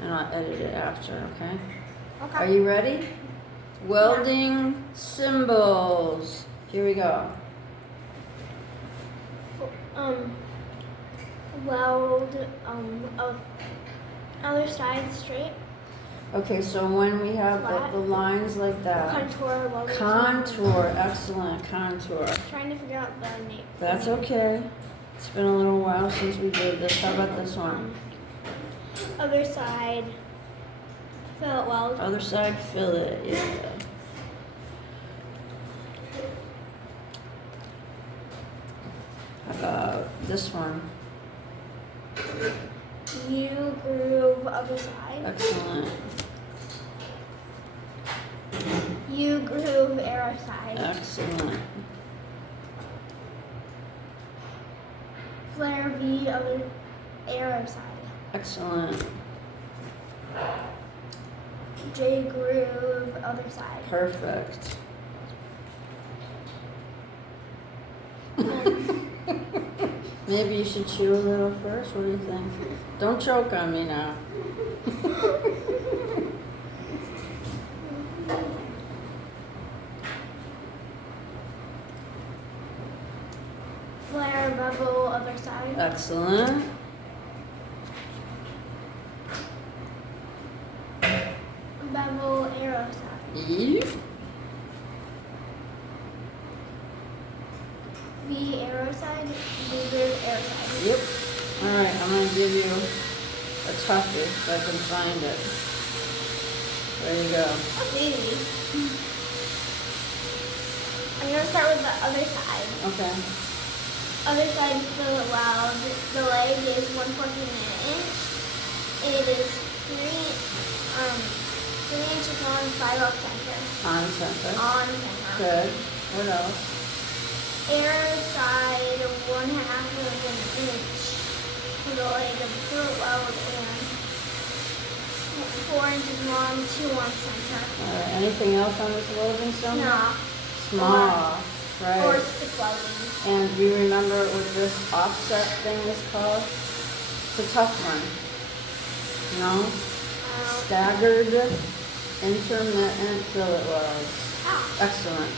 and I'll edit it after, okay? Okay. Are you ready? Welding symbols. Here we go. Weld other side straight. Okay, so when we have Flat. the lines like that. Contour. Welding. Contour, excellent, contour. Trying to figure out the name. That's okay. It's been a little while since we did this. How about this one? Other side. Fillet weld. Other side fillet, yeah. How about this one? U groove other side. Excellent. U groove arrow side. Excellent. Flare V other arrow side. Excellent. J groove other side. Perfect. Maybe you should chew a little first. What do you think? Don't choke on me now. Flare bevel other side. Excellent. Bevel arrow side. E. V arrow side. V groove arrow side. Yep. All right, I'm going to give you a toughie if I can find it. There you go. Maybe. I'm gonna start with the other side. Okay. Other side fillet weld. The leg is 1/14 inch. It is 3 inches long, 5 off center. On center. On center. Good. What else? Arrow side 1/2 of an inch for the leg of the fillet weld and 4 inches long, 2 on center. All right. Anything else on this welding symbol? No. Small. Or Right. stick welding. And do you remember what this offset thing is called? It's a tough one. No? Staggered intermittent fillet welds. Ah. Excellent.